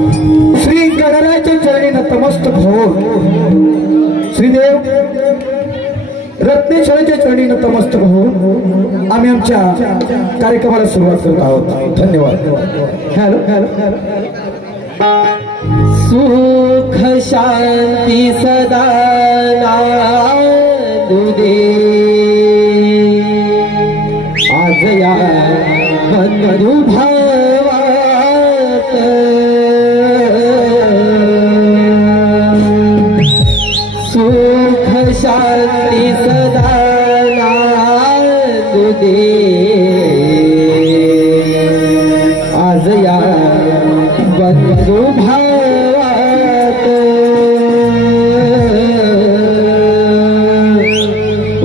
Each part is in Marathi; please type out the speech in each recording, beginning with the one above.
श्री गणरायाच्या चरणी नतमस्तक हो। श्रीदेव रत्नेश्वराच्या चरणी नतमस्तक हो। आम्ही आमच्या कार्यक्रमाला सुरुवात करत आहोत। धन्यवाद। Hello hello. सुख शांती सदा नांदू दे आज या बंधू भावात सुख शांती सदा नांदू दे आज या बंधू भावात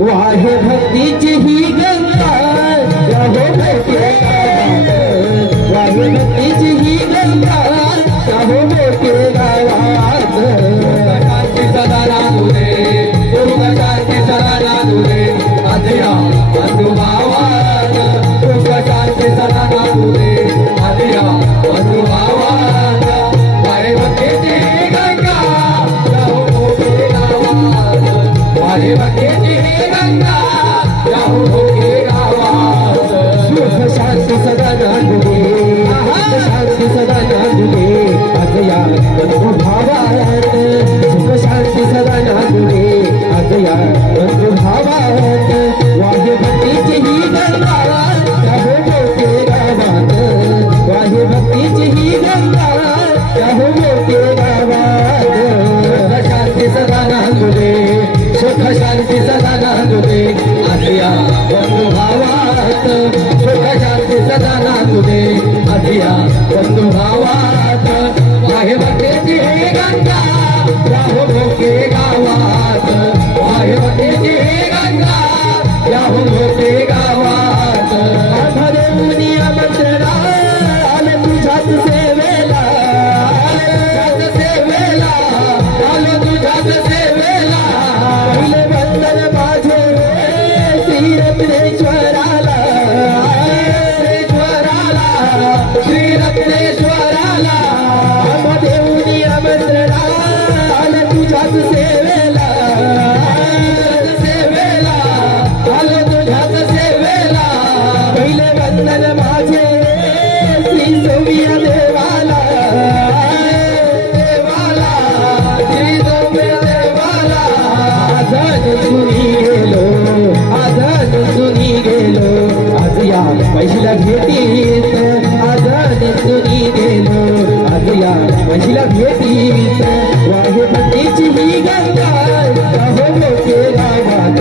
वाहे भक्तीची ही गंगा रहो मोठे वाहे भक्तीची ही गंगा रहो मोठे गावात शांती सदा नांदू दे सुख शांती सदा नांदू दे आज या बंधू भावात सुख शांती सदा नांदू दे आज या बंधू भावात वाहे भक्तीची ही गंगा रहो मोठे गावात वाहे भक्तीची ही गंगा रहो मोठे गावात सुख शांती सदा नांदू दे सुख शांती सदा नांदू दे आज या बंधू भावात सुख शांती सदा नांदू दे आज या बंधू भावात वाहे भक्तीची ही गंगा रहो मोठे गावात वाहे भक्तीची ही गंगा रहो मोठे गावात सुख शांती सदा नांदू दे सुख शांती सदा नांदू दे आज या बंधू भावात सुख शांती सदा नांदू दे आज या बंधू भावात वाहे भक्तीची ही गंगा रहो मोठे गावात वाहे भक्तीची ही गंगा रहो मोठे गावात आधरेऊनी आमंत्रणा आले तुझ्याच सेवेला तुझ्याच सेवेला आलो तुझ्याच सेवेला पहिले वंदन माझे श्री रत्नेश्वराला श्री रत्नेश्वराला आधरेऊनी आमंत्रणा आले तुझ्याच सेवेला सेवेला आलो तुझ्याच सेवेला पहिले वंदन माझे श्री सौम्य देवाला देवाला श्री सौम्य देवाला आजन सुनी गेलो आजन सुनी गेलो आज या पहिल्या भेटीत आजन सुनी गेलो आज या पहिल्या भेटीत वाहे भक्तीची ही गंगा रहो मोठे गावात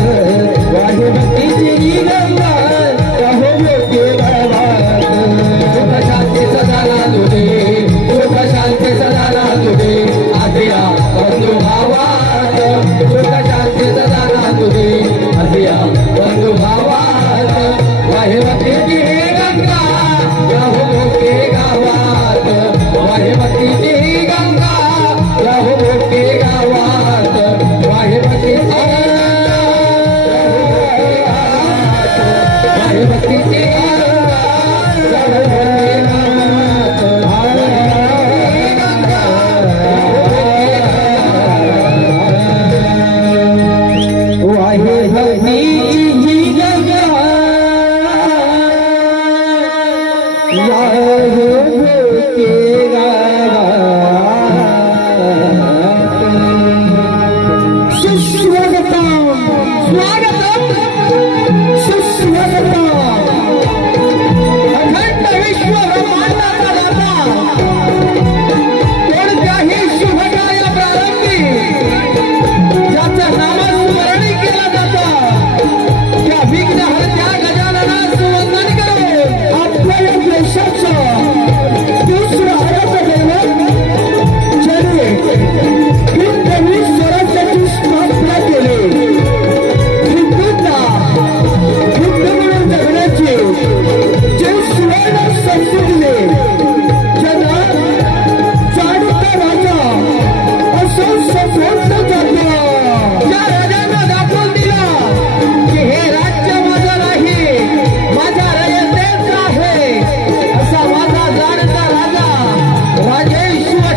वाहे भक्तीची ही गंगा रहो मोठे गावात सुख शांती सदा नांदू दे सुख शांती सदा नांदू दे आज या बंधू भावात सुख शांती सदा नांदू दे आज या बंधू भावात वाहे भक्तीची ही गंगा रहो मोठे गावात वाहे भक्तीची ही गंगा रहो मोठे गावात वाहे भक्तीची वाहे भक्तीची राजेश्वर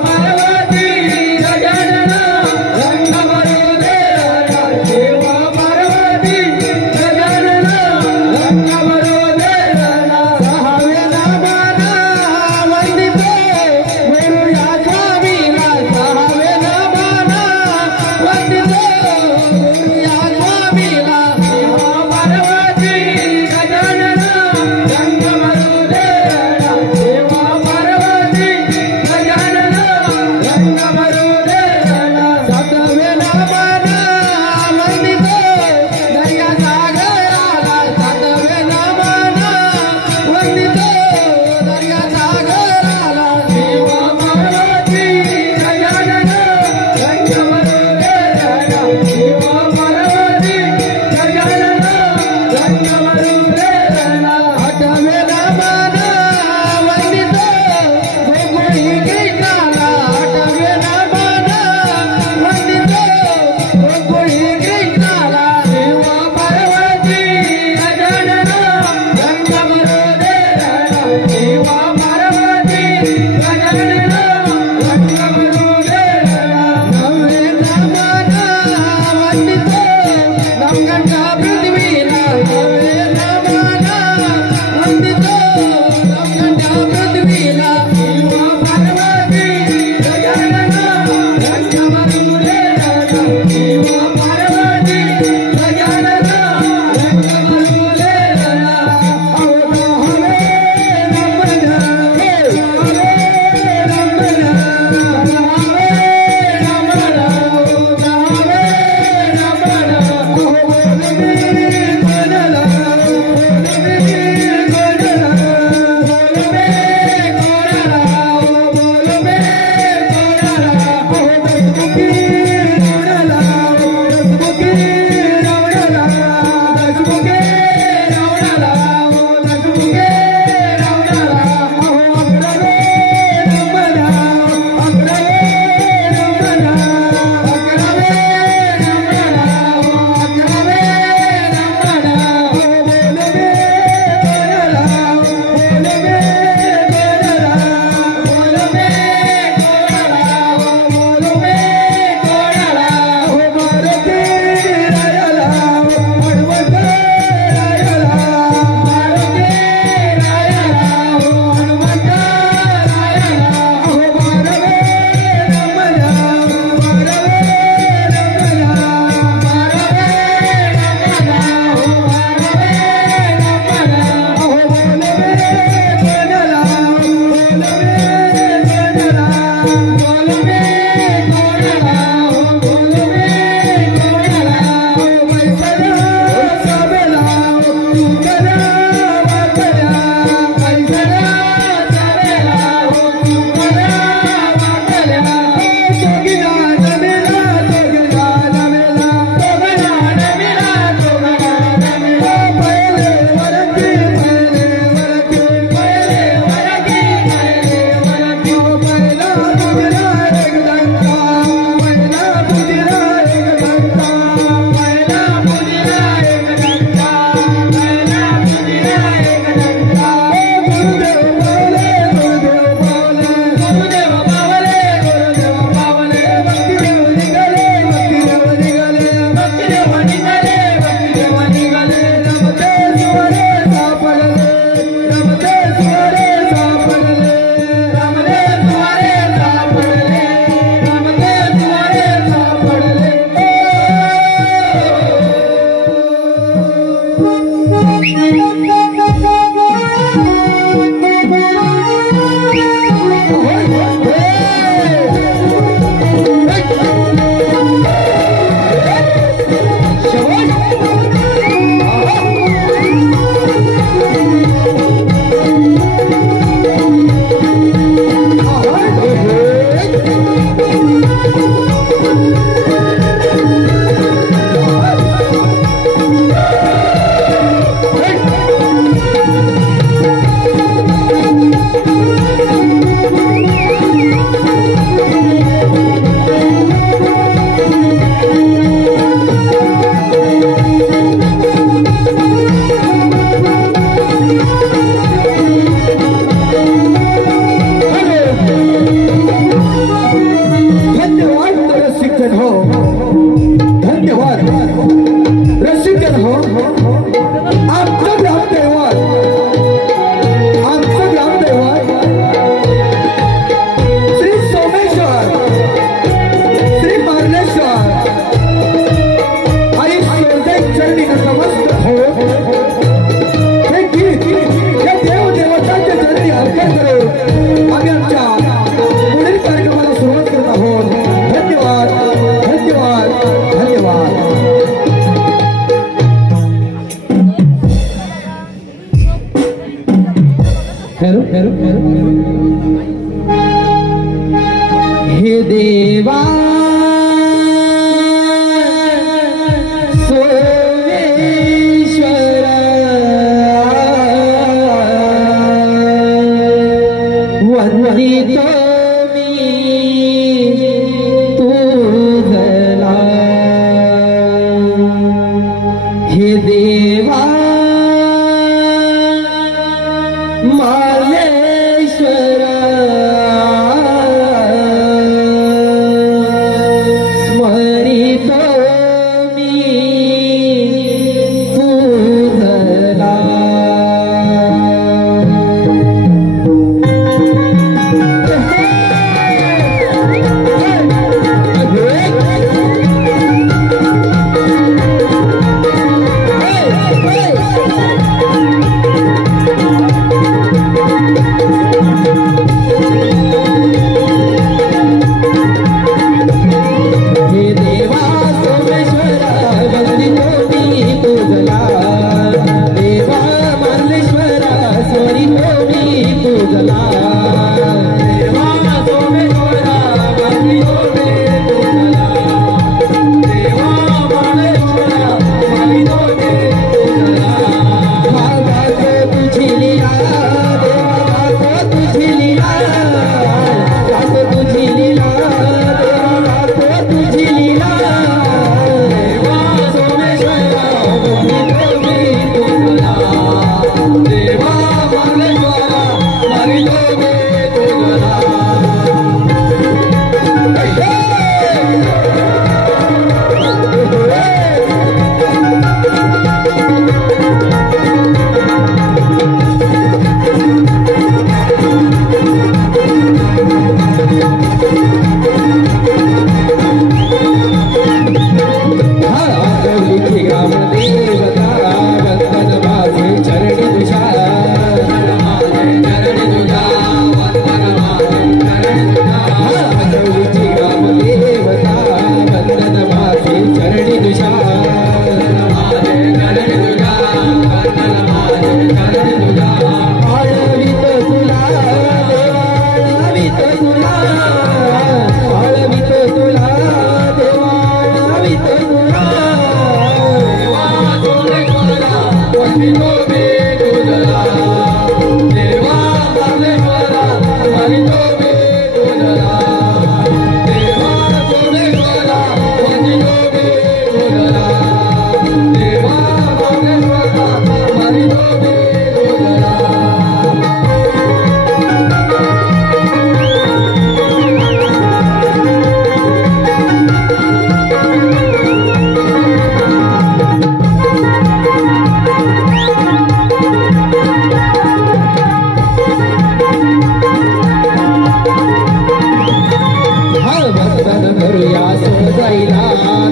Parvati, Gajanana, देवा सोमेश्वरा वंदितो मी तुझला हे देवा मालेश्वरा स्मरितो मी तुझला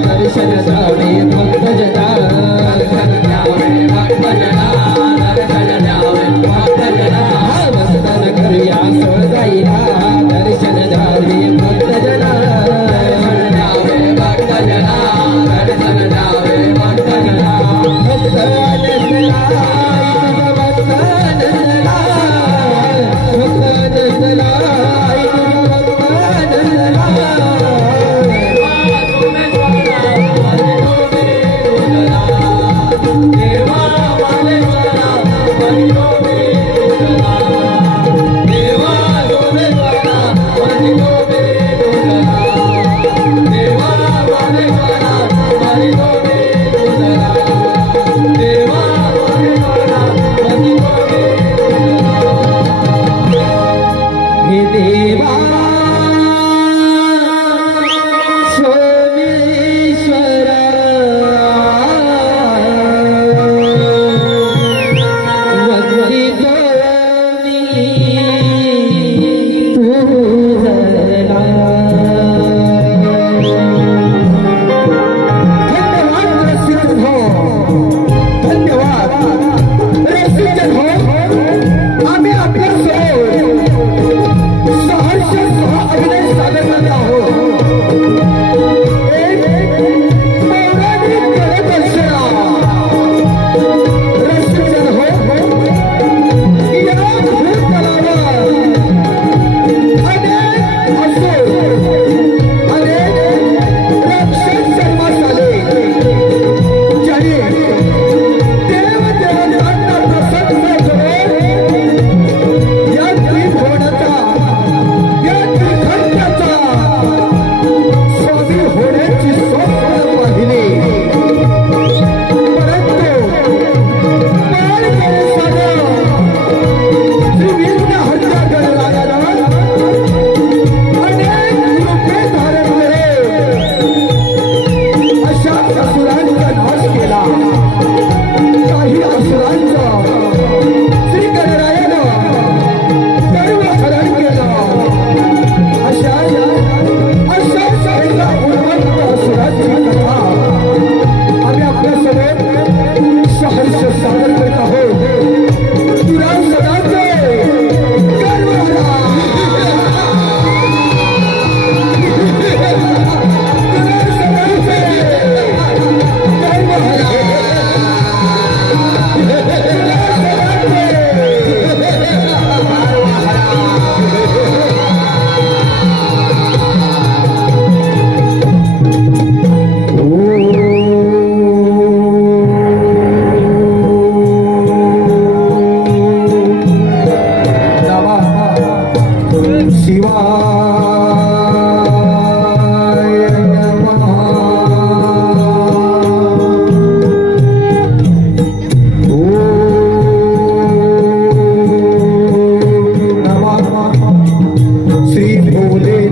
दर्शन जावे भक्त जना दर्शन जावे भक्त जना दर्शन जावे भक्त जना वंदन करूया सोजाईला दर्शन जावे भक्त जना दर्शन जावे भक्त जना दर्शन जावे भक्त जना भक्त नंदला भक्त नंदला भक्त नंदला तू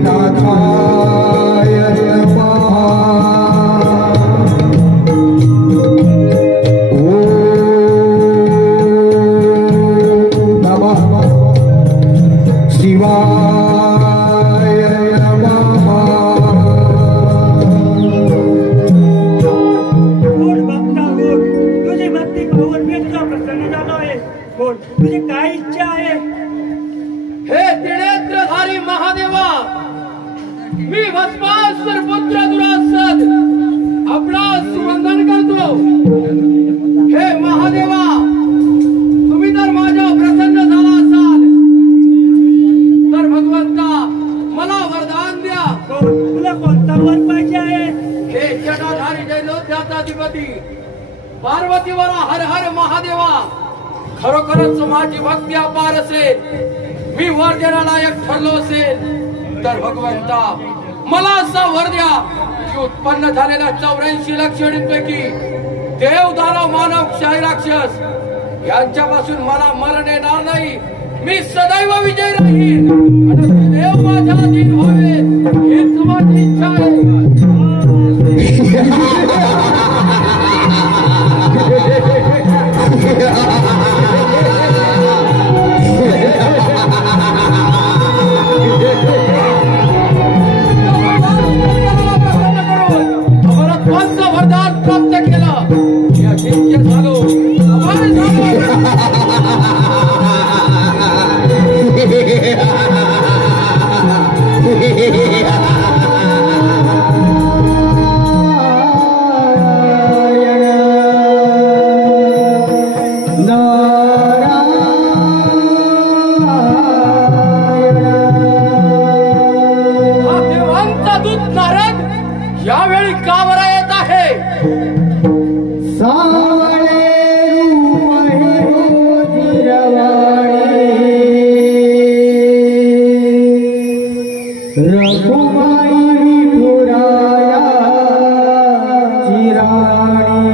नाथाय नमः। ओम नमः शिवाय नमः। बोल भक्ता बोल, तुझी भक्ती पाहून मी तुझा प्रसन्न झालो आहे। बोल, तुझी काय इच्छा आहे? हे त्रिनेत्रधारी महादेवा, मी भस्मासुर पुत्र दुरासद आपणास वंदन करतो। हे महादेवा, तुम्ही जर माझ्या प्रसन्न झाला असाल तर भगवंता मला वरदान द्या। बोल, तुला कोणता वर पाहिजे आहे? हे जटाधारी जैलोध्याचा अधिपती पार्वतीवर हर हर महादेवा, खरोखरच माझी भक्ती अपार असेल, मी वर देण्यालायक ठरलो असेल तर भगवंता मला असा वर द्या की उत्पन्न झालेल्या 84 लक्षणींपैकी देव, दानव, मानव, क्षय, राक्षस यांच्यापासून मला मरण येणार नाही। मी सदैव विजय राहील आणि देव माझ्या अधीन व्हावे हीच माझी इच्छा आहे। वरदान प्राप्त केलं या जिंक्य झालो अमर झालो। हा देवांचा दूत नारद यावेळी का बरं येत आहे? सावळे रूप हे रघुमाई विठुराया चिराणी।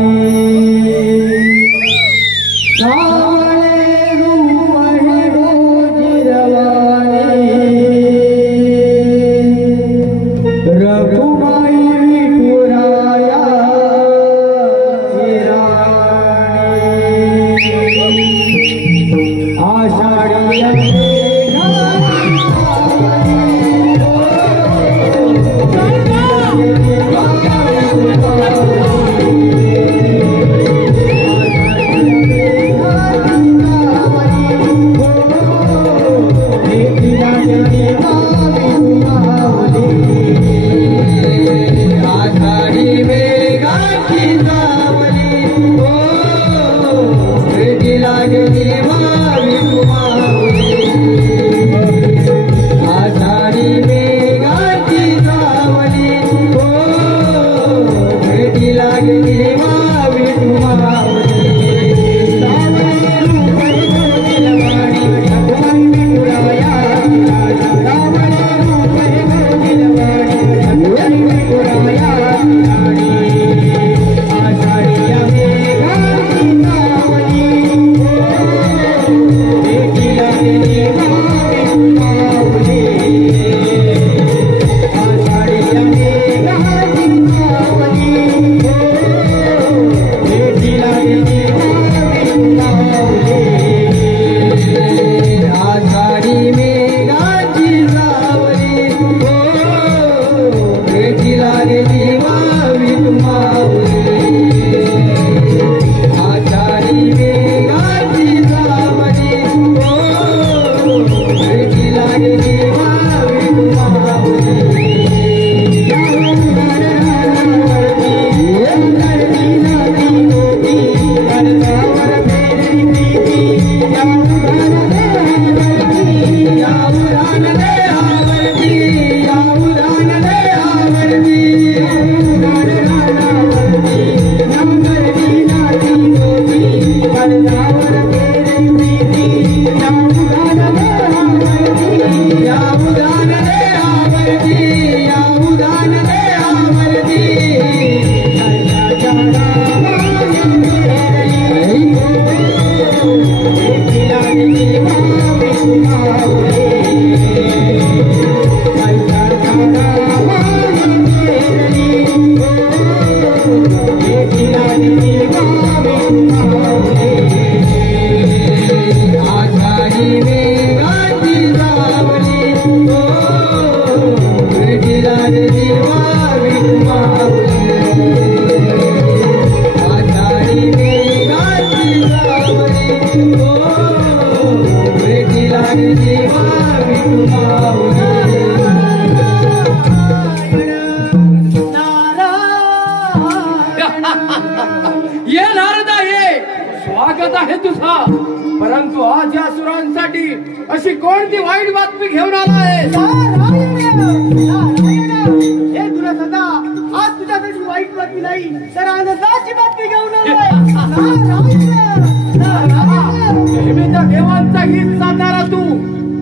सावळे रूप हे रघुमाई विठुराया चिराणी। आषाढी परंतु आज या असुरांसाठी अशी कोणती वाईट बातमी घेऊन आला आहे? हे दुरासदा, आज तुझ्यासाठी वाईट बातमी नाही तर आनंदाची बातमी घेऊन आलोय. नेहमीच्या देवांचा गीत साधणारा तू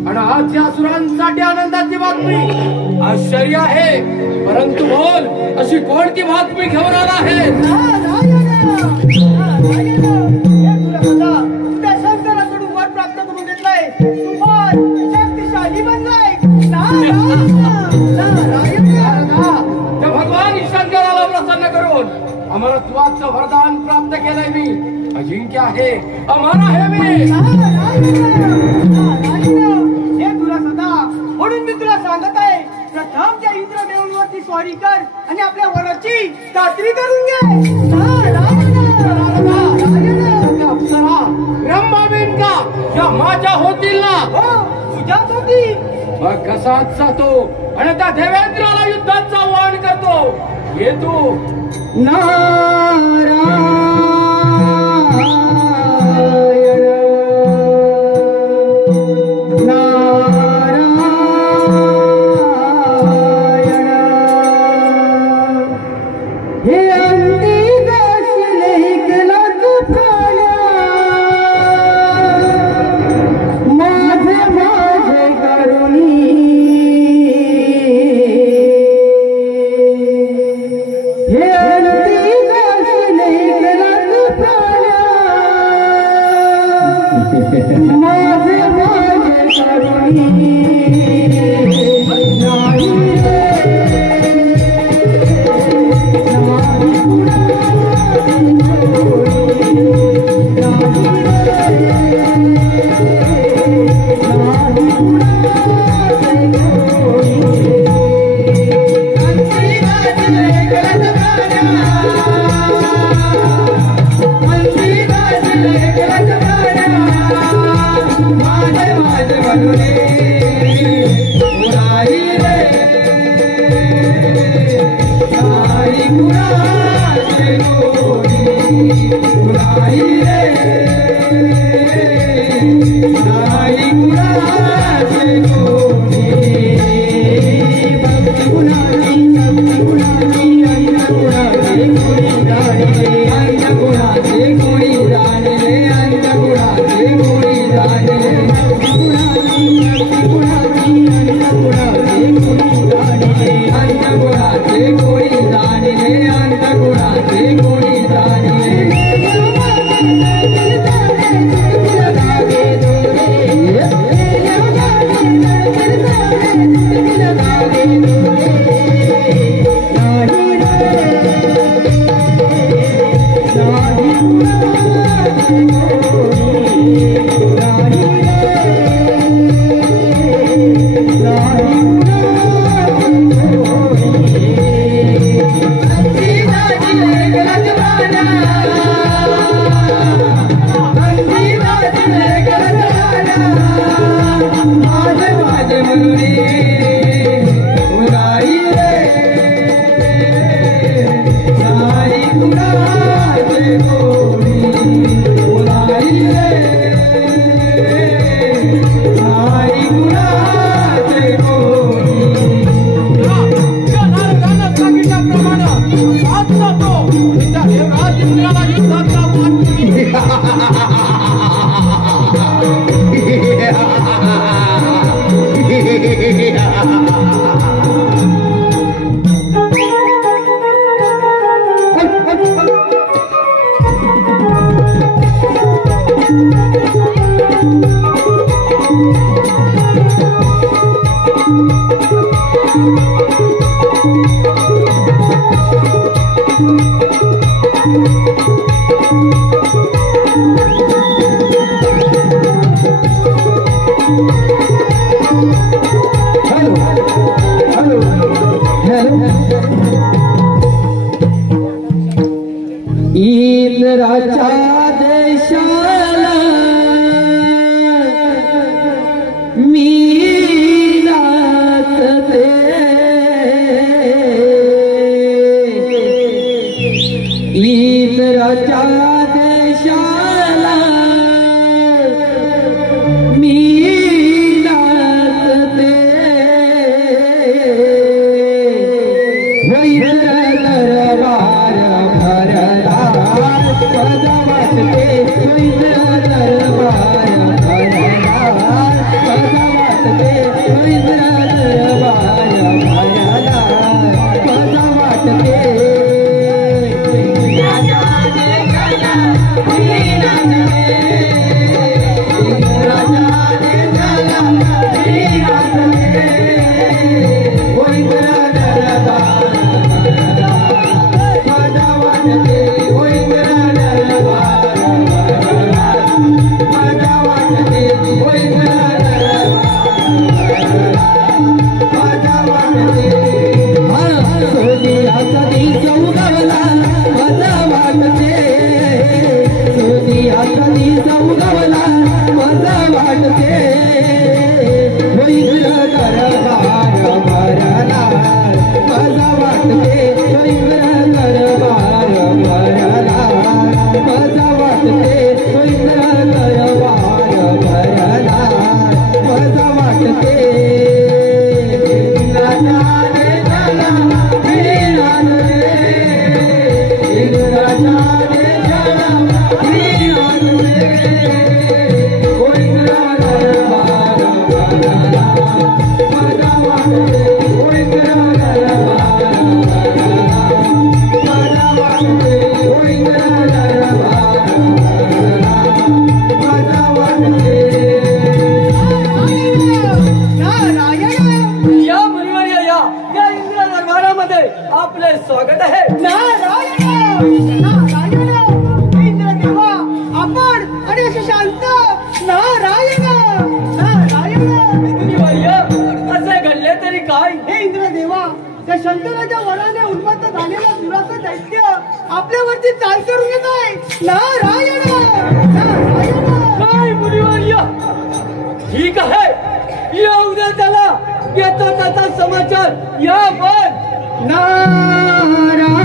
आणि आज या असुरांसाठी आनंदाची बातमी. आश्चर्य आहे, परंतु बोल, अशी कोणती बातमी घेऊन आला आहे? त्या शंकराकडून वर प्राप्त करून घेतलाय. तुम्हाला शक्तिशाली बनलाय. त्या भगवान शंकराला प्रसन्न करून आम्हाला तुझं वरदान प्राप्त केलंय. मी अजिंक्य आहे, अमर आहे मी. हे तुला सदा, म्हणून मी तुला सांगत आहे, प्रथम त्या इंद्रदेवांवरती स्वारी कर आणि आपल्या वराची खात्री करून घे. अप्सरा ब्रह्माविंका या माझ्या होतील ना? तुझ्याच होती. मग कसाच जातो आणि त्या देवेंद्राला युद्धाचं आव्हान करतो. येतो इंद्राच्या देशाला मी जाते माझा वाटते इंद्र दरबार भराला माझा वाटते इंद्र दरबार भराला माझा वाटते आपले स्वागत आहे नारायण इंद्र देवा आपण आणि असे शांत नारायण असे घडले तरी काय हे इंद्र देवा त्या शंकराच्या वराने उन्मत्त झालेला दुराचं दैत्य आपल्यावरती चाल करून येत आहे नारायण काय मुनिवर्य ठीक आहे या उद्या त्याला येता त्याचा समाचार या पण नारायण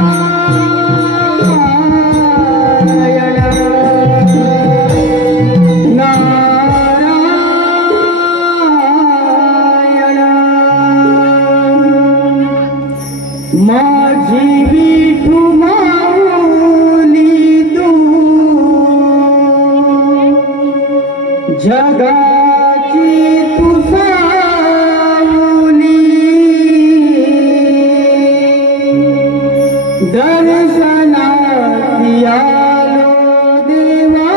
माझी विठू माऊली तू जगाची तू सावली दर्शनार्थी आलो देवा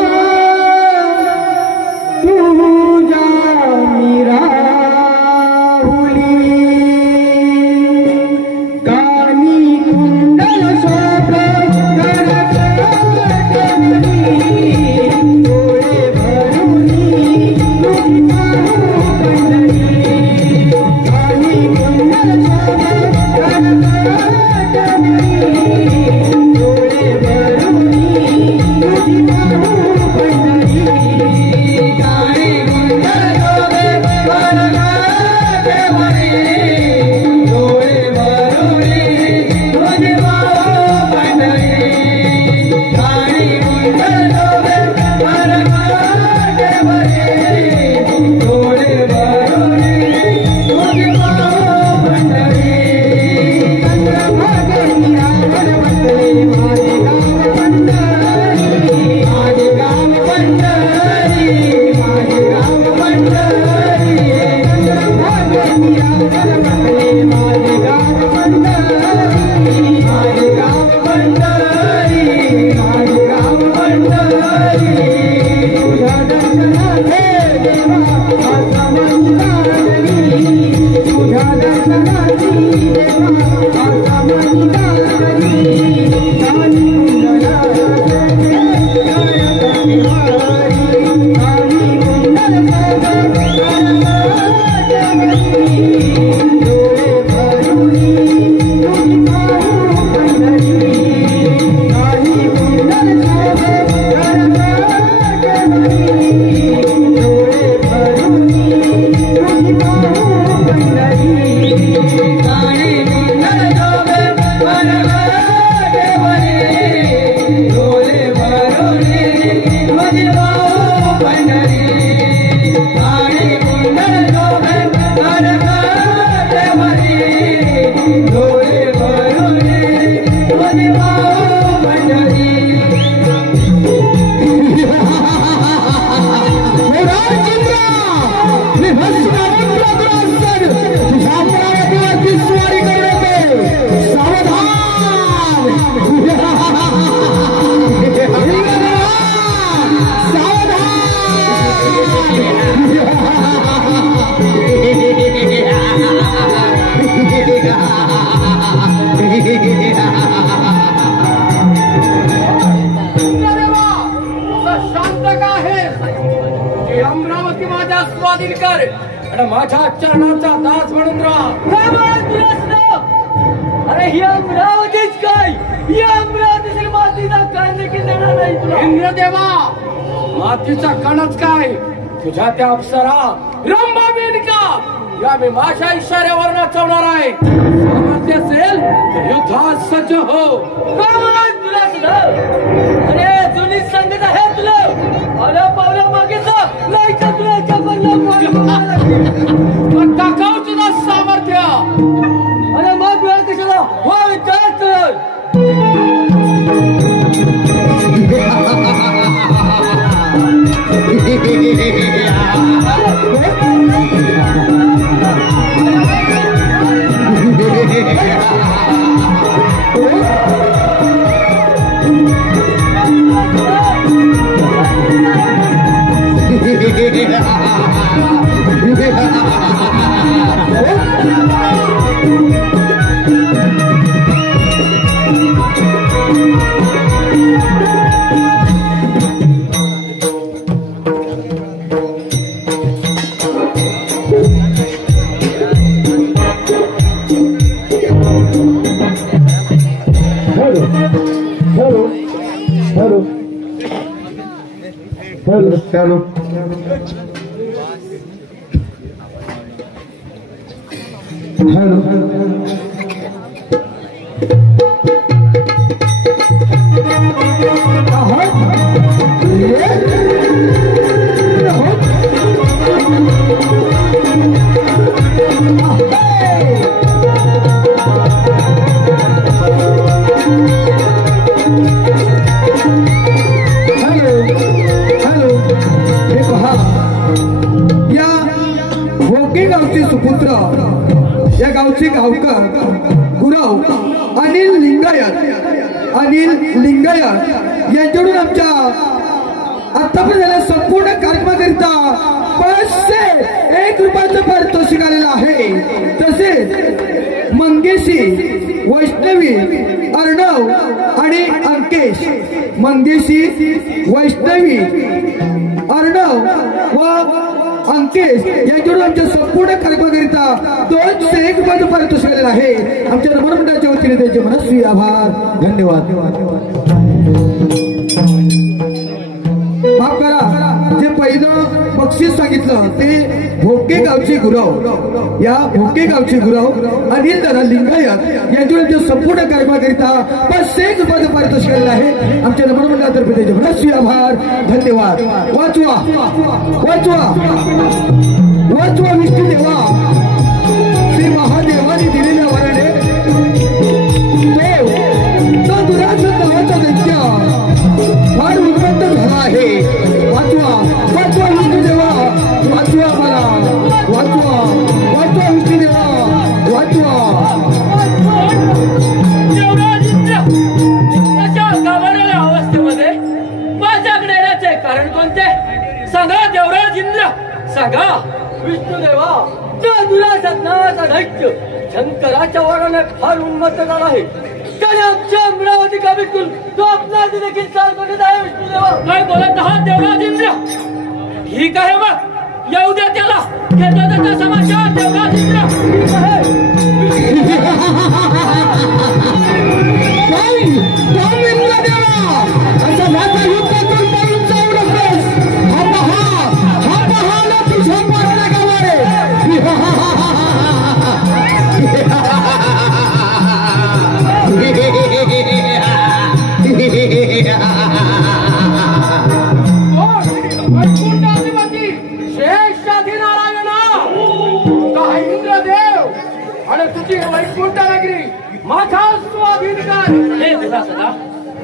तुझ्या मी राहुली कानी कुंडल शोभ डोळे भरुनी कानी कुंडल काणी शांत का आहे अमरावती माझ्या स्वाधीन कर आणि माझ्या चरणाचा दास म्हणून राहा. अरे ही अमरावतीच काय, ही अमरावतीची मातीचा काय देखील देणार नाही तुला. इंद्रदेवा मातीचा कणच काय, तुझ्या त्या अप्सरा रंभा मेनका या मी माझ्या इशाऱ्यावर नाचवणार आहे. सामर्थ्य असेल तर युद्धात सज्ज हो. तुला सुद्धा अरे जुनी संगत आहे तुला. आल्या पावल्या मागे जा, नाही तर तुला टाकाव तुझं सामर्थ्य. अरे मग वेळ कशाला हो विचार कर. Hello. सुपुत्र या गावचे गावकर गुरव अनिल लिंगायत यांच्याकडून आमच्या आतापर्यंत संपूर्ण कार्यक्रमाकरिता 501 रुपयाचं पारितोषिक आलेलं आहे. तसेच मंगेशी, वैष्णवी, अर्णव आणि अंकेश, मंगेशी, वैष्णवी, अर्णव व अंकेश यांच्याकडून आमच्या संपूर्ण कार्यक्रमाकरिता 201 रुपयाचं पारितोषिक आलेलं आहे. आमच्या रमण मंडळाच्या वतीने त्यांचे मनस्वी आभार, धन्यवाद. माफ करा, जे पहिलं बक्षीस सांगितलं ते भोके गावचे गुरव, या भोके गावचे गुरव अनिल लिंगायत यांच्याकडून आमच्या संपूर्ण कार्यक्रमाकरिता 501 रुपयाचं पारितोषिक आलेलं आहे. आमच्या रमण मंडळातर्फे त्यांचे मनस्वी आभार, धन्यवाद. वाचवा वाचवा वाचवा विष्णू देवा, श्री महादेवाने दिलेल्या वराने तो दुराचा नावाचा दैत्य फार उन्मत्त झाला आहे. वाचवा वाचवा विष्णू देवा, वाचवा मला, वाचवा वाचवा विष्णू देवा, वाचवा. अशा घाबरलेल्या अवस्थेमध्ये माझ्याकडे येण्याचे कारण कोणते सांगा देवराज इंद्र, सांगा. विष्णुदेवा, त्या दुराचा नावाचा दैत्य शंकराच्या वराने फार उन्मत्त झाला आहे. त्याने आमच्या अमरावती गावीतून तो आपला देखील चाल करत आहे. विष्णुदेवा, काय बोलत आहात देवराज इंद्र? ठीक आहे, मग येऊ द्या त्याला, घेतो त्याचा समाचार. देवराज इंद्र ठीक आहे.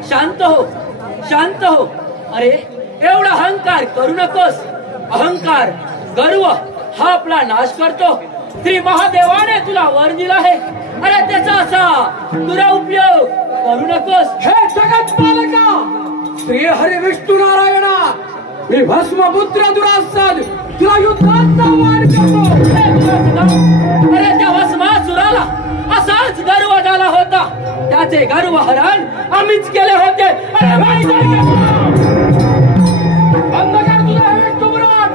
शांत हो, शांत हो. अरे एवढा अहंकार करू नकोस. अहंकार, गर्व हा आपला नाश करतो. श्री महादेवाने तुला वर दिला आहे. अरे त्याचा असा दुरुपयोग करू नकोस. हे जगत पालका श्री हरी विष्णू नारायणा, मी भस्मपुत्र दुरासन तुला युद्धात आव्हान करतो. अरे त्या भस्मासुराला असाच गर्व झाला त्याचे गर्वहरण आम्हीच केले होते. अरे माहित आहे का? अंधकार तुला हे तुमरण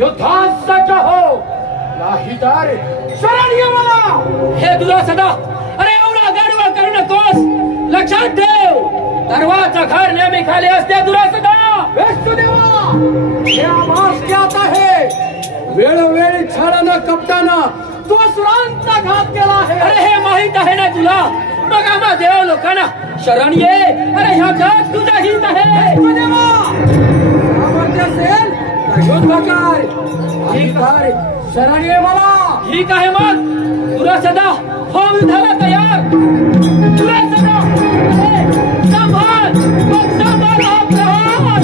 युद्धात सज्ज हो, नाही तर शरण ये मला. हे तुला सदा अरे एवढा गर्व करू नकोस. लक्षात ठेव, दरवाजा घर नेहमी खाली असते तुला सदा. विष्णुदेवा, हे आभास ज्ञात आहे. वेळोवेळी छळानं कपटानं तो असुरांचा घात केला आहे. अरे हे माहित आहे ना तुला. मग आम्हा देव लोकांना शरण ये. अरे ह्या घात तुझा हित आहे. विष्णुदेवा, सामर्थ्य असेल तर युद्ध कर. ठीक आहे, शरण ये मला. ठीक आहे, मग तुला सदा हो युद्धाला तयार. तुला सदा संभाळ, मग संभाळ हा प्रहार.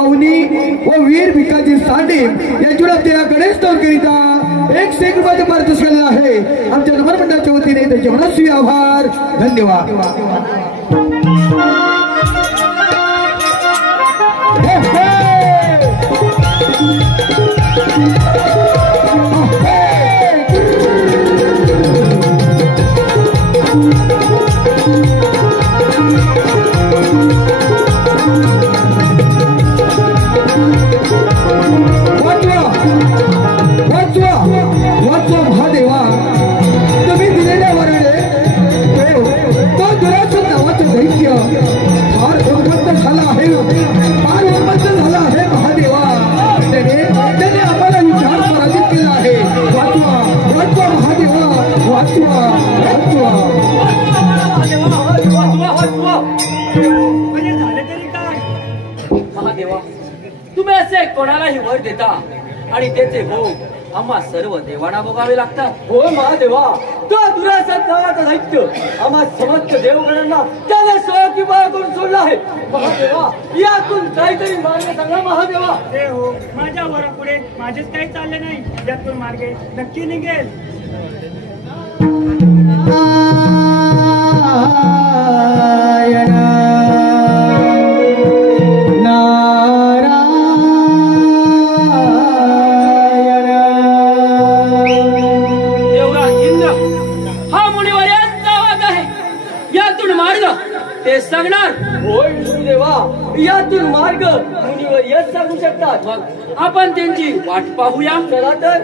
अवनी व वीर भिकाजी सांडे यांच्या त्याकडे स्तोर करिता 100 रुपयाचा पारितोषिक केलेला आहे. आमच्या नगर मंडळाच्या वतीने त्यांचे मनस्वी आभार. धन्यवाद. महादेवा, तुम्ही दिलेल्या वरणे तो दुराचा नावाचं दैत्य फार उन्मत्त झाला आहे. फार उन्मत्त झाला आहे महादेवा. त्याने आम्हाला विचार पराजित केला आहे. वाचवा वाचवा महादेवा, वाचवा वाचवा. महादेवा, तुम्ही असे कोणालाही वर देता आणि त्याचे भोग आम्हा सर्व देवांना भोगावे लागतात. हो महादेवा, तो दुराचार नावाचा दैत्य आम्हा समस्त देवगणांना त्याने स्वयंकी बाळ करून सोडला आहे. महादेवा, यातून काहीतरी मार्ग सांगा महादेवा. ते हो, माझ्या वरापुढे माझेच काही चालले नाही. यातून मार्ग नक्की निघेल. ते सांगणार. होय विष्णुदेवा, यातून मार्ग मुनीवर येत सांगू शकतात. मग आपण त्यांची वाट पाहूया. चला तर.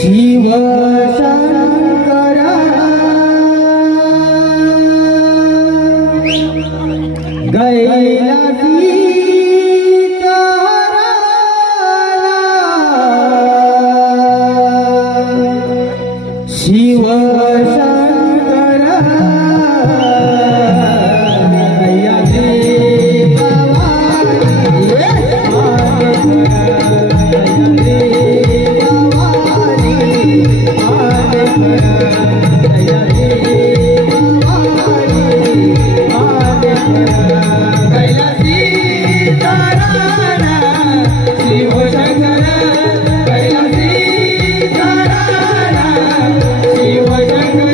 शिव शंकरा गैला शिव शंकरा शिव शंकर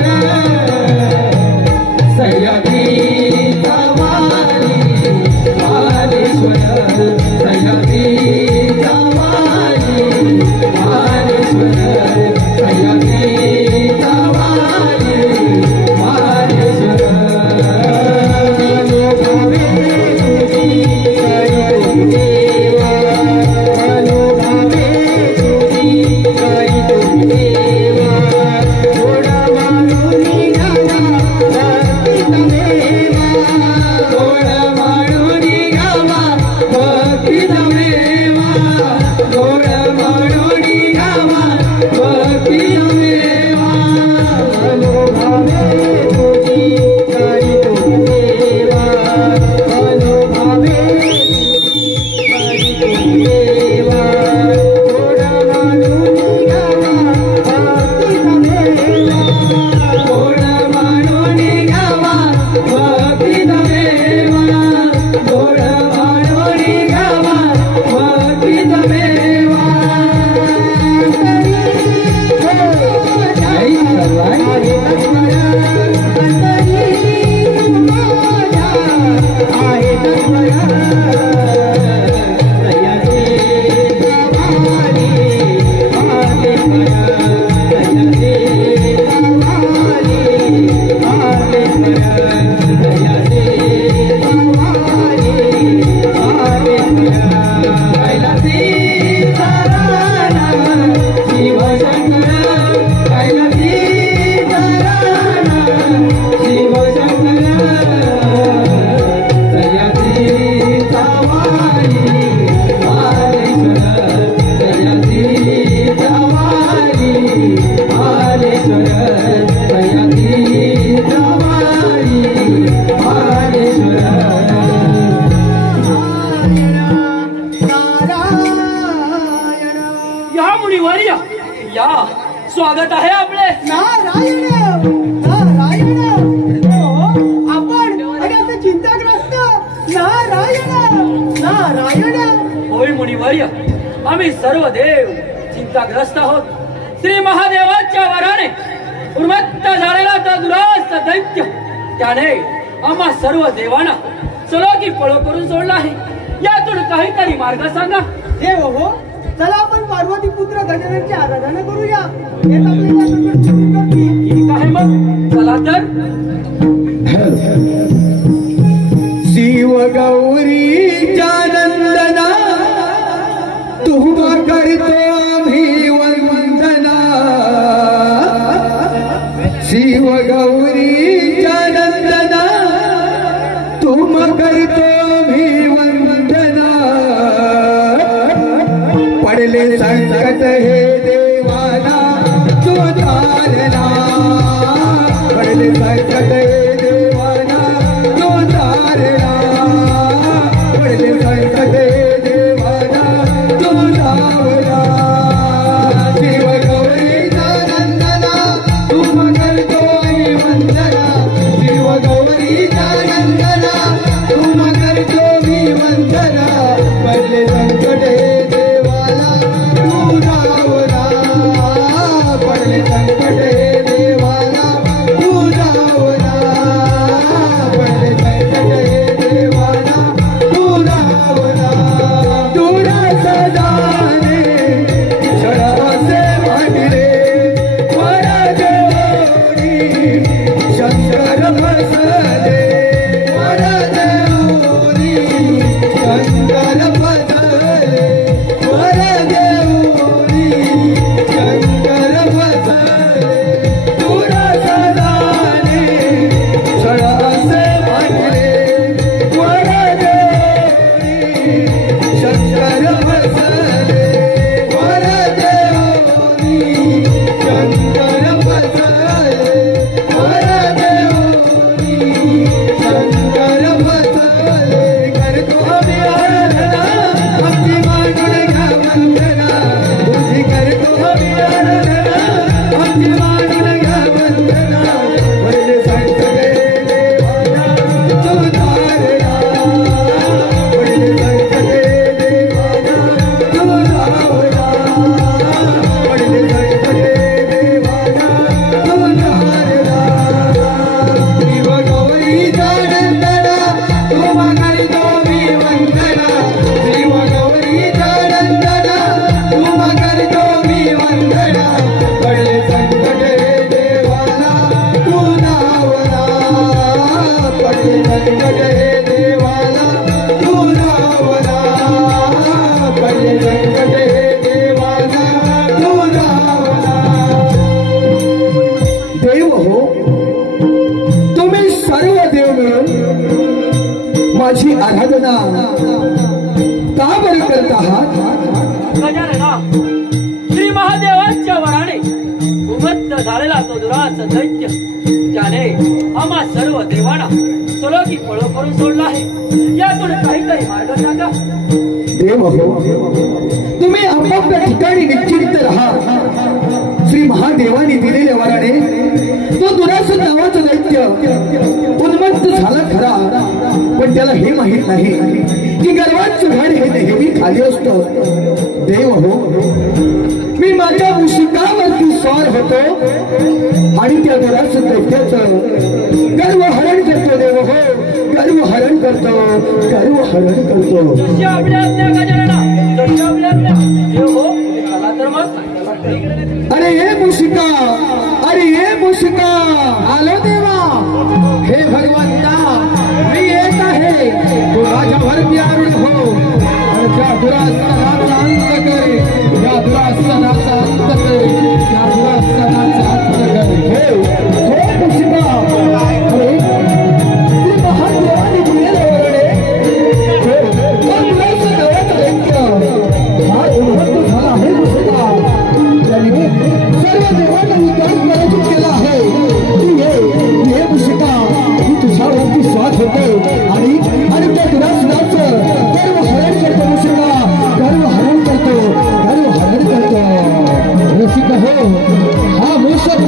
नारायण नारायण आपण अगदी चिंताग्रस्त नारायण नारायण होय मुनिवर्य, आम्ही सर्व देव चिंताग्रस्त आहोत. श्री महादेवाच्या वराने उन्मत्त झालेला तो दुरास्त दैत्य त्याने आम्हा सर्व देवांना चलो की पळो करून सोडला आहे. यातून काहीतरी मार्ग सांगा. देव हो, चला आपण पार्वती पुत्र गजाननची आराधना करूया. हेच आपल्याला संकट दूर करतील. ठीक आहे मग, चला तर. शिव गौरीच्या नंदना तुमा करतो आम्ही वंदना. शिव गौरीच्या नंदना तुमा करतो आम्ही वंदना. पडले संकट हे देवाना तू तारणा. पडले संकट हे देवाना तू तारणा. पडले संकट हे देवाना तू तारणा. शिव गौरीचा नंदना तुम करतो मी वंदना. शिव गौरीचा नंदना तुम करतो मी वंदना. पडले संकट हे देवाला तू धावला. पडले संकट हे देवाला तू धावला. पडले संकट हे देवाला तू धावला. तुला सदाने क्षणाचे भांडले वरदेवनी शंकर बसले. वरदेवनी शंकर बसले. वरदेवनी शंकर बसले. तुला सदाने क्षणाचे भांडले वरदेवनी शंकर बसले. वरदेवनी शंकर बसले. वरदेवनी शंकर बसले. करतो आम्ही आराधना आमची मांडून घ्या वंदना. तुझी करतो आम्ही आराधना आमची मांडून घ्या वंदना. पडले संकट हे देवाना तू तारणा. पडले संकट हे देवाना तू धावला. पडले संकट हे देवाना तू तारणा. शिव गौरीचा नंदना तुम करतो मी वंदना. शिव गौरीचा नंदना तुम करतो मी वंदना. पडले संकट हे देवाला तू धावला. पडले संकट हे देवाला तू धावला. पडले संकट हे देवाला तू धावला. देव हो, तुम्ही सर्व देव मिळून माझी आराधना का बरी करत आहात? गजानना, श्री महादेवाच्या वराने उन्मत्त झालेला तो दुरास्त दैत्य त्याने आम्हा सर्व देवांना चलो की पळो करून सोडला आहे. यातून काहीतरी मार्ग सांगा. देव हो, तुम्ही आपापल्या ठिकाणी निश्चिंत राहा. श्री महादेवाने दिलेल्या वराने तो दुरास्त नावाचा दैत्य उन्मत्त झाला खरा, पण त्याला हे माहित नाही की गर्वाचं झाड हे नेहमी खाली असतं. देव हो, मी माझ्या मुशिकावरती स्वार होतो आणि त्या दुरास्त दैत्याचं गर्व हरण करतो. देव हो, गर्व हरण करतो. गर्व हरण करतो. जशी आपल्या आज्ञा गजानना, जशी आपल्या आज्ञा. देव हो, चला तर मग. अरे ये मुशिका, अरे ये मुशिका. आलो देवा. हे भगवंता, मी येत आहे. तू माझ्यावरती आरूढ हो. त्या दुरासनाचा अंत कर. या दुरासनाचा अंत कर. या दुरासनाचा अंत कर. हे मुशिका, अरे श्री महादेवाने दिलेले वरणे दुरास नावाचा दैत्य हा उन्मत्त झाला आहे. मुशिका, त्याने सर्व देवांना उद्धार करायचं केलं आहे. हे मुशिका, मी तुझ्यावरती स्वाद होतो आणि त्या दुरासनाचं गर्व हरण करतो. मुशिका, गर्व हरण करतो. गर्व हरण करतो. रसिका हो, हा मूषक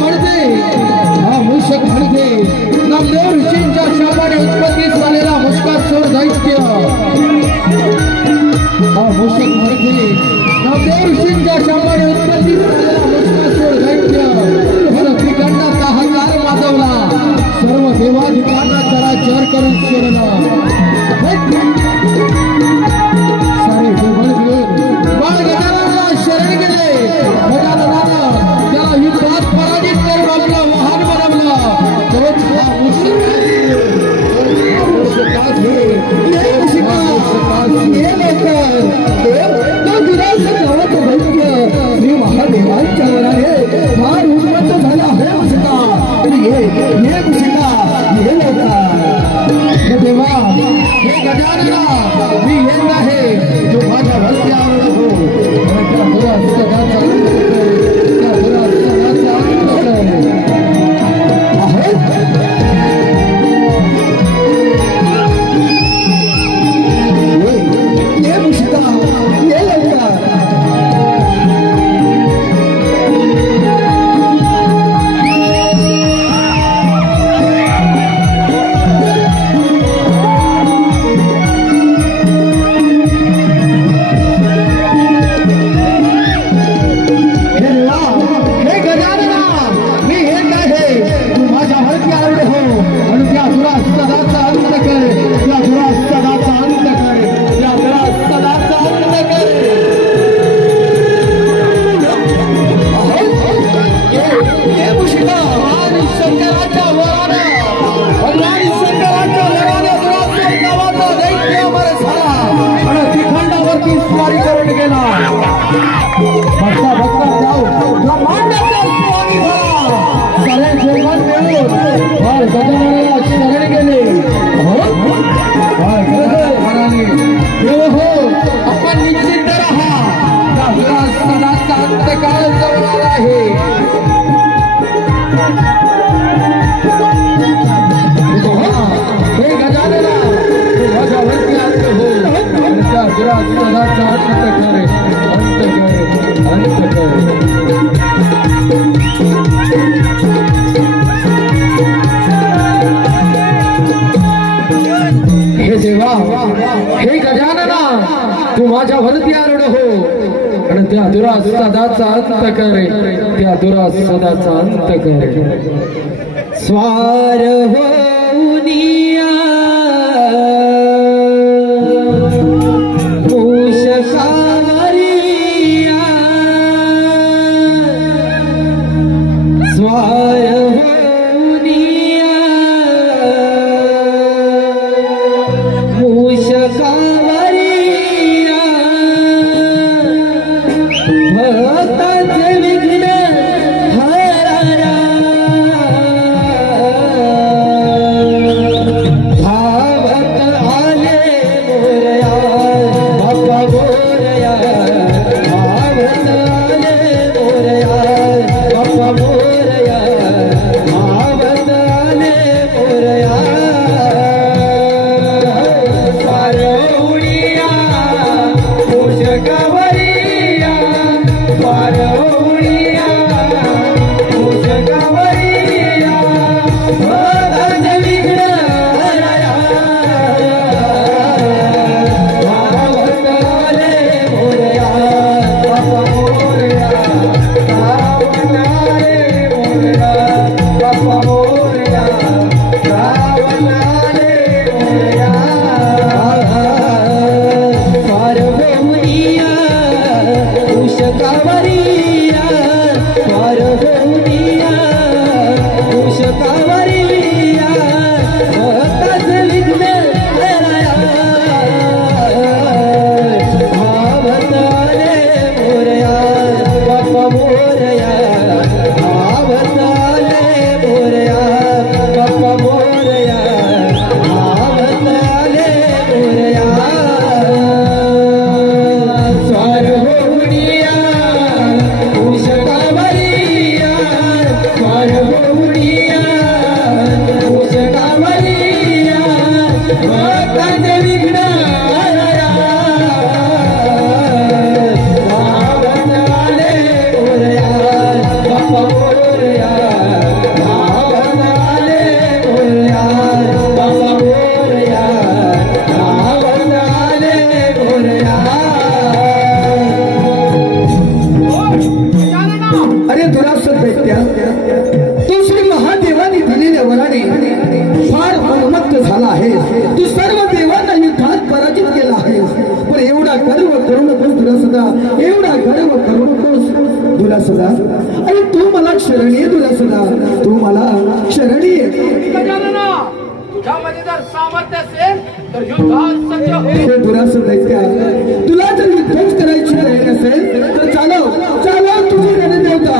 ऋषींच्या शापाने उत्पत्ती झालेला मुक्तासूर दैत्य भरत्रिखंडाचा हाकार माजवला. सर्व देवाधिकांना चराचर करून सोडला. सारे देवळ मिळून बाळ गजाननाला शरण गेले. गजाननानं त्याला युद्धात पराजित करून आपला महान बनवला. तोच हा महादेवांच्या वराने फार उन्मत्त झाला आहे मुशिका. ये मुशिका ये लवकर देवा. हे गजानना मी येत आहे. जो माझ्या रस्त्यावर हो त्या दुरासदाचा त्या दुरासदाचा ये मुशिका ये लवकर. हे गजानना तू माझ्या वरती आरूढ हो आणि त्या दुरासदाचा अंत करे. त्या दुरासदाचा अंत करे. स्वार होऊनिया मूषकावरिया स्वार होऊनिया मूषकावरिया भक्तांचे विघ्न हरारा. धावत आले मोरया बाप्पा मोरया. धावत आले मोरया बाप्पा मोरया. धावत आले मोरया. पारवणिया मूषकावरिया पारवणिया मूषकावरिया भक्तांचे विघ्न हराया. धावत आले मोरया बाप्पा मोरया. धावत आले मोरया बाप्पा मोरया. धावत आले मोरया. पारवणिया मूषकावरिया पारवणिया मूषकावरिया भक्तांचे विघ्न हराया. धावत आले मोरया बाप्पा मोरया. धावत आले मोरया बाप्पा मोरया. धावत आले मोरया. स्वारवणिया मूषकावरिया स्वारवणिया मूषकावरिया भक्तांचे विघ्न हराया. धावत आले मोरया बाप्पा मोरया. धावत आले मोरया बाप्पा मोरया. धावत आले मोरया. दुरासुरा अरे तू मला शरणी आहे दुरासुरा तू मला शरणी आहे गजानना तुझ्यामध्ये जर सामर्थ्य असेल तर युद्धात सज्ज हो. हे दुरासुरा इतक्या तुला जर युद्धच करायची तयारी असेल तर चालव चालव तुझी रणदेवता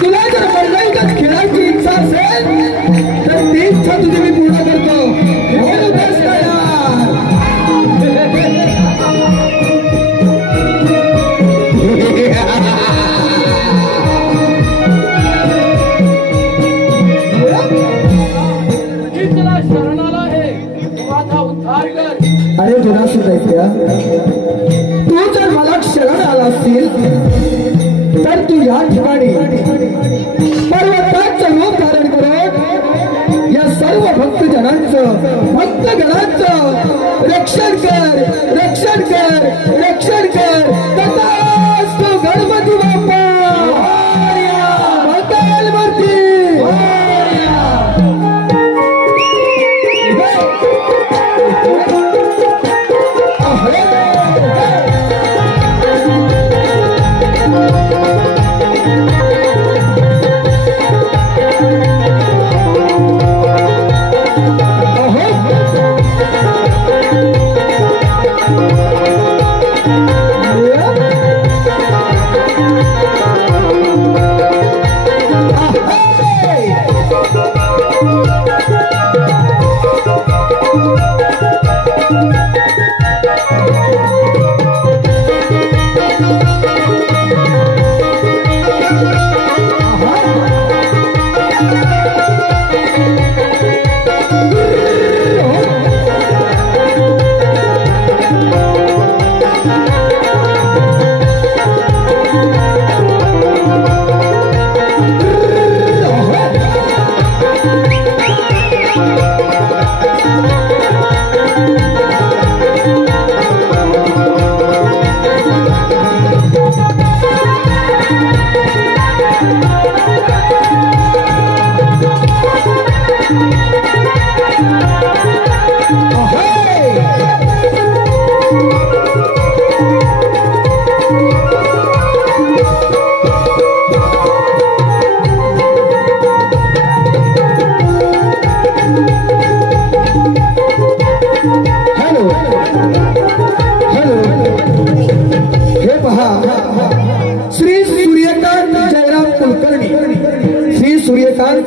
तुला जर बंडाईतच खेळायची इच्छा असेल तर ती इच्छा तुझी मी पूर्ण करतो बोल बस शरणाला आहे माझा उद्धार कर. अरे तुला सुद्धा तू जर मला शरण आला असतील तर तू या ठिकाणी पर्वताचं रूप धारण करून या सर्व भक्तगणांचं रक्षण कर रक्षण कर रक्षण कर. तथास्तु गणपती बाप्पा मंगलमूर्ती.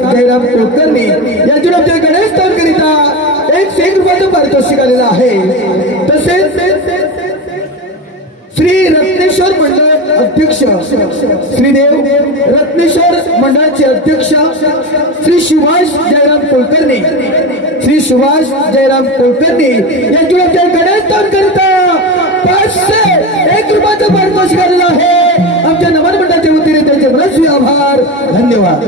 जयराम कुलकर्णी यांच्याकडून आमच्या गणेश स्थानकरिता 101 रुपयाचं पारितोषिक आलेलं आहे। तसेच श्री रत्नेश्वर मंडळ अध्यक्ष श्रीदेव रत्नेश्वर मंडळाचे अध्यक्ष श्री सुभाष जयराम कुलकर्णी यांच्याकडून आमच्या गणेश स्थानकरिता 501 रुपयाचं पारितोषिक आलेलं आहे। आमच्या नमन मंडळाच्या वतीने त्यांचे मनस्वी आभार, धन्यवाद।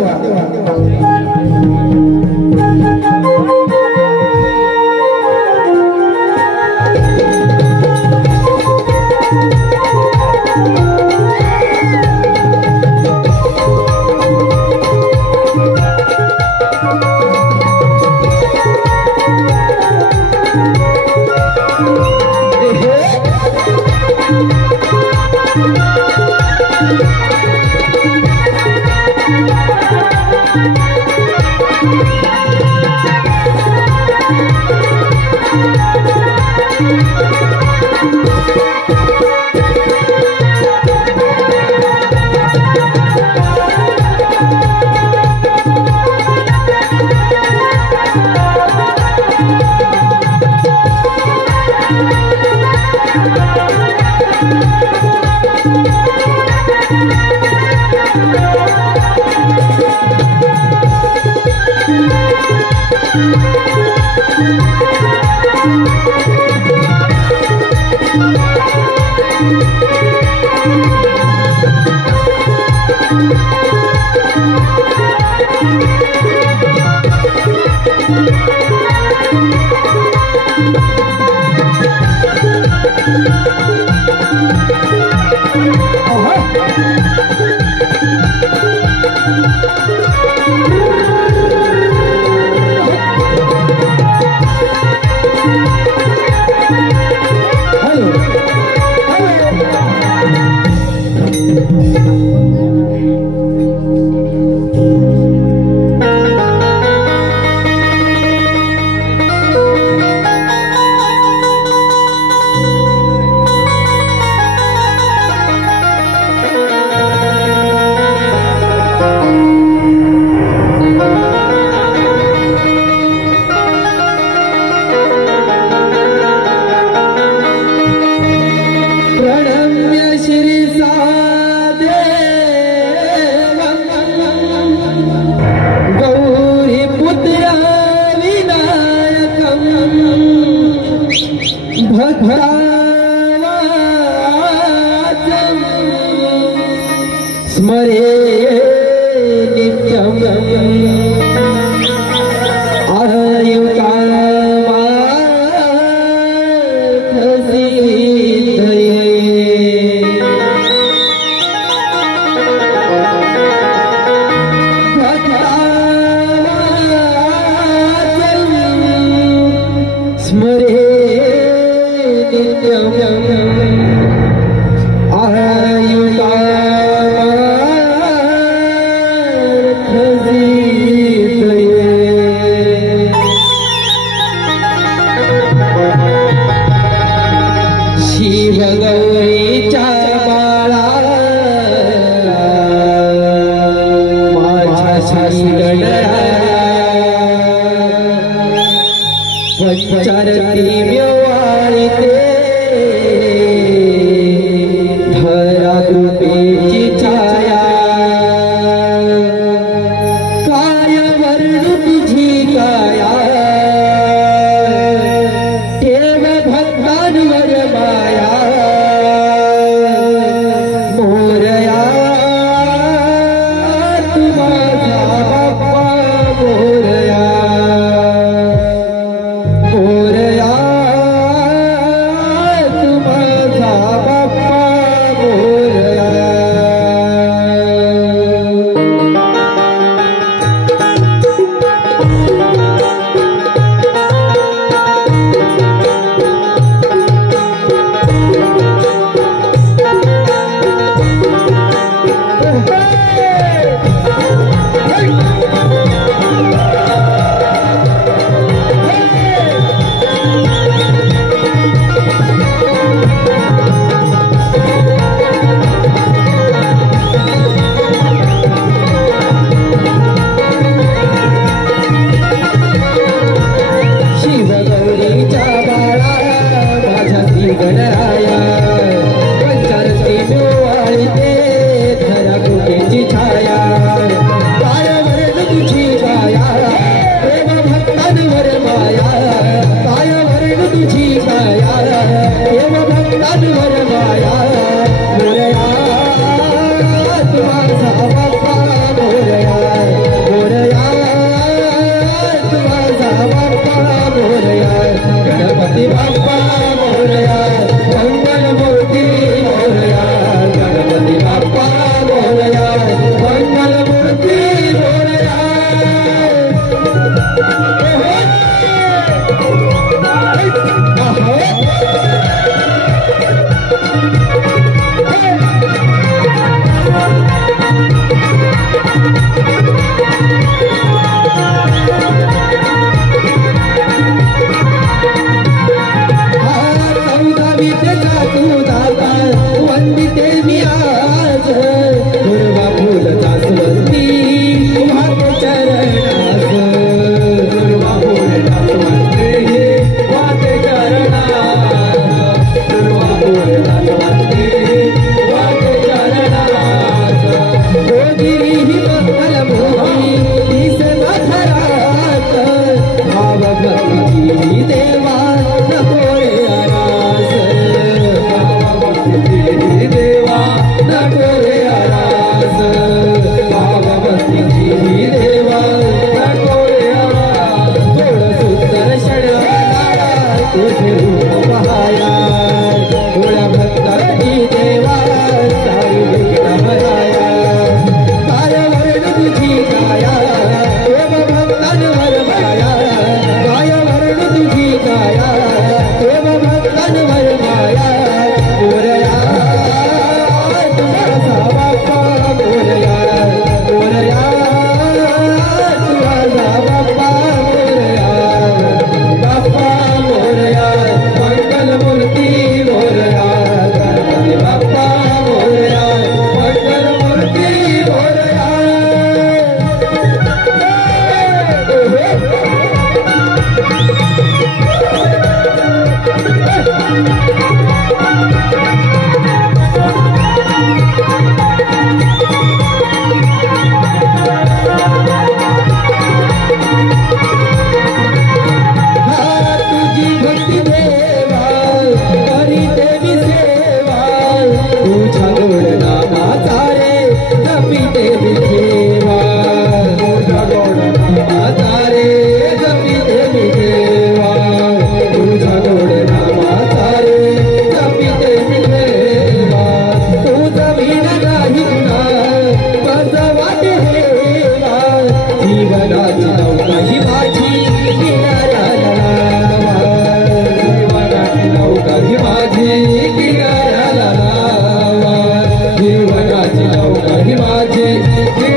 माझे तुझे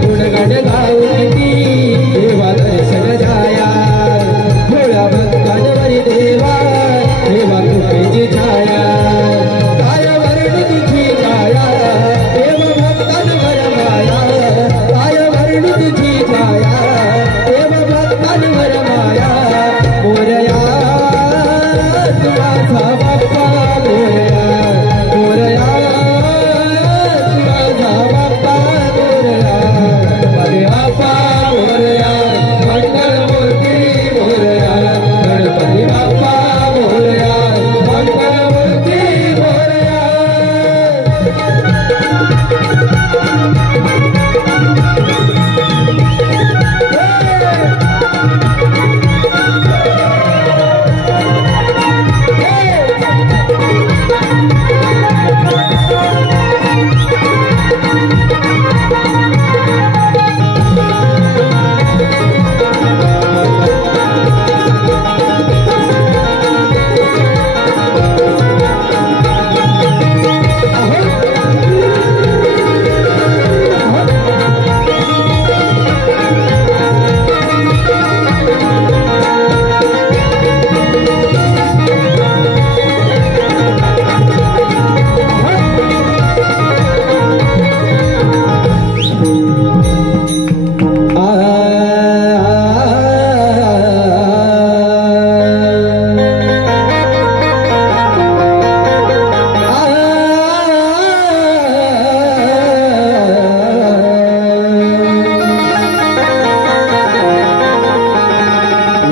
गुणगान गाऊती देवा दर्शन जाया भोळ्या भक्तांवरी देवा देवा कृपेची छाया काय वर्णू तुझी छाया देव भक्तांवर माया काय वर्णू तुझी छाया देव भक्तांवर माया मोरया तुझा बाप्पा मोरया मोरया तुझा बाप्पा मोरया अरे बाप्पा मोरया मंगलमूर्ती मोरया गणपती बाप्पा मोरया मंगलमूर्ती मोरया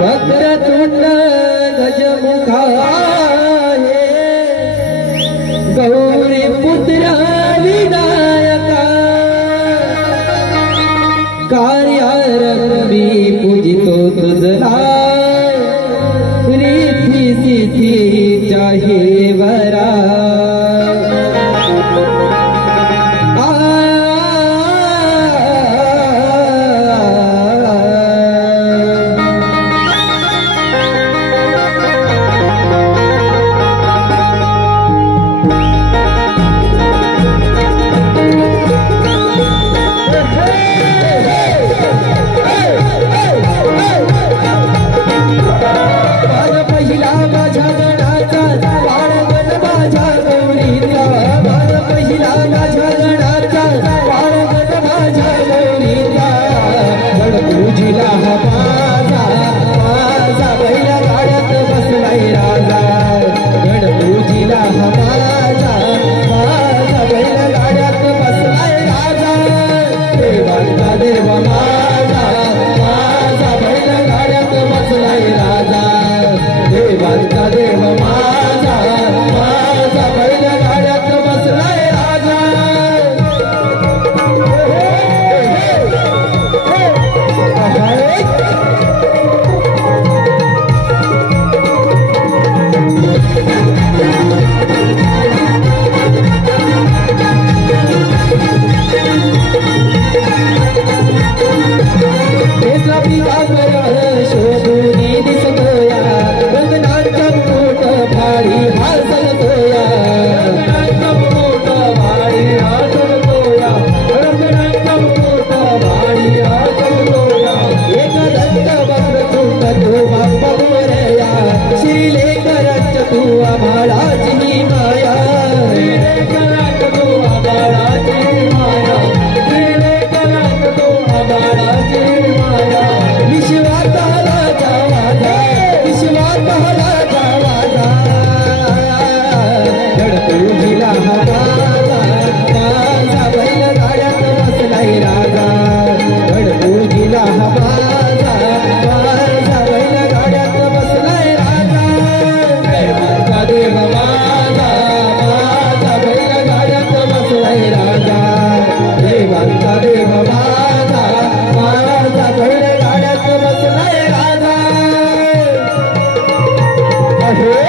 वक्रतुंड गजमुखा गौरी पुत्र विनायका कार्यारंभी पूजितो तुझला रिद्धी सिद्धी चाहे वरा पहिला माझ्या गणाचा बाळगण माझ्या गौरीचा माझ पहिला माझ्या गणाचा बाळगण माझ्या गौरीचा गणपूजीला हा माझा माझा बैला गाड्यात बसलाय राजा गणपूजीला हा माझा माझा बैला गाड्यात बसलाय राजा देवांचा देव माझा माझा बैला गाड्यात बसलाय राजा देवांचा देव माझा माझा बैल गाड्यात बसलाय राजा शोधूनी दिसतोया रंगनाथ मोठ भारी हासलतोया रंगनाथ मोठ भारी हासलतोया रंगनाथ मोठ भारी हासलतोया एक दंत वक्रतुंड तू बाप्पा मोरया श्रीलेखराज तू आभाळाची माया श्रीलेखराज तू आभाळाची माया श्रीलेखराज तू आभाळाची माया विश्वात राजा वाजा विश्वात राजा वाजा गणपूजीला हा माझा माझा बैल गाड्यात बसलाय राजा गणपूजीला हा माझा माझा बैल गाड्यात बसलाय राजा देवांचा देव माझा माझा बैल गाड्यात बसलाय राजा देवांचा देव माझा माझा बैल गाड्यात बसलाय राजा आहे